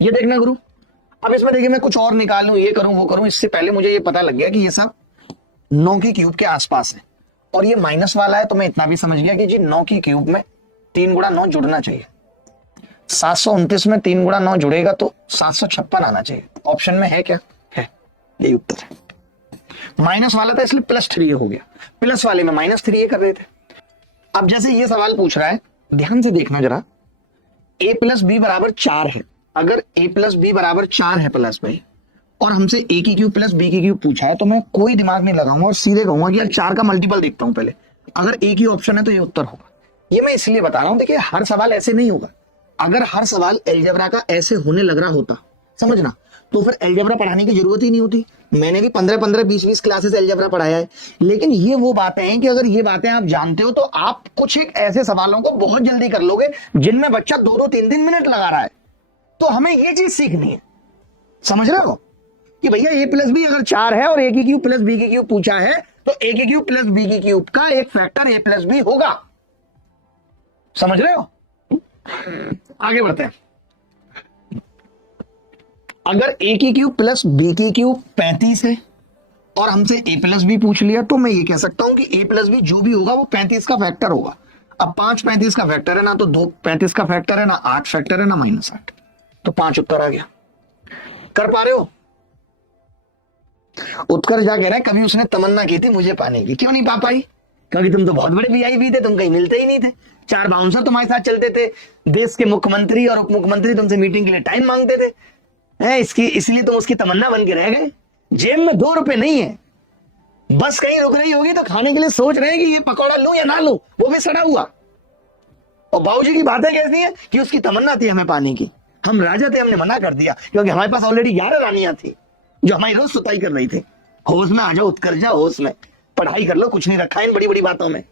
ये देखना गुरु, अब इसमें देखिए मैं कुछ और निकालूं, ये करूं वो करूं, इससे पहले मुझे ये पता लग गया कि ये सब 9 की क्यूब के आसपास है और ये माइनस वाला है, तो मैं इतना भी समझ गया कि जी 9 की क्यूब में 3 गुणा 9 जुड़ना चाहिए। 729 में 3 गुणा 9 जुड़ेगा तो 756 आना चाहिए। ऑप्शन में है क्या? है, यही उत्तर है। माइनस वाला था इसलिए +3 हो गया, प्लस वाले में -3 कर रहे थे। अब जैसे ये सवाल पूछ रहा है, ध्यान से देखना जरा, a + b = 4 है। अगर a + b = 4 है प्लस में, और हमसे a की क्यूब + b की क्यूब पूछा है, तो मैं कोई दिमाग नहीं लगाऊंगा और सीधे कहूंगा कि यार 4 का मल्टीपल देखता हूं पहले। अगर a की ऑप्शन है तो ये उत्तर होगा। ये मैं इसलिए बता रहा हूं, देखिए हर सवाल ऐसे नहीं होगा। अगर हर सवाल अलजेब्रा का ऐसे होने लग रहा होता, समझना, तो फिर अलजेब्रा पढ़ाने की जरूरत ही नहीं होती। मैंने भी 15-15, 20-20 क्लासेस अलजेब्रा पढ़ाया है। लेकिन ये वो बातें हैं कि अगर ये बातें आप जानते हो तो आप कुछ एक ऐसे सवालों को बहुत जल्दी कर लोगे जिनमें बच्चा 2-2, 3-3 मिनट लगा रहा है। तो हमें ये चीज सीखनी है, समझ रहे हो कि भैया a + b अगर 4 है और a की क्यूब + b की क्यूब पूछा है, तो a की क्यूब + b की क्यूब का एक फैक्टर a + b होगा। समझ रहे हो? आगे बढ़ते हैं। अगर a की क्यूब + b की क्यूब 35 है और हमसे a + b पूछ लिया, तो मैं ये कह सकता हूं कि a + b जो भी होगा वो 35 का फैक्टर होगा। अब 5 35 का फैक्टर है ना, तो 2 35 का फैक्टर है ना, 8 फैक्टर है ना, -8, तो 5 उत्तर आ गया। कर पा रहे हो? उत्कर्ष जा कह रहा है कभी उसने तमन्ना की थी मुझे पाने की, क्यों नहीं पा पाई? क्योंकि तुम तो बहुत बड़े वीआईपी थे, तुम कहीं मिलते ही नहीं थे। 4 बाउंसर तुम्हारे साथ चलते थे, देश के मुख्यमंत्री और उप मुख्यमंत्री तुमसे मीटिंग के लिए टाइम मांगते थे, इसलिए तुम उसकी तमन्ना बन के रह गए। जेब में 2 रुपए नहीं है, बस कहीं रुक रही होगी तो खाने के लिए सोच रहे हैं कि ये पकौड़ा लूं या ना लूं, वो भी सड़ा हुआ। और बाबूजी की बातें कैसी है कि उसकी तमन्ना थी हमें पाने की, हम राजा थे, हमने मना कर दिया क्योंकि हमारे पास ऑलरेडी 11 रानियां थी जो हमारी रोज सुताई कर रही थी। होश में आ जाओ उत्कर्ष, होश में, पढ़ाई कर लो, कुछ नहीं रखा इन बड़ी बड़ी बातों में।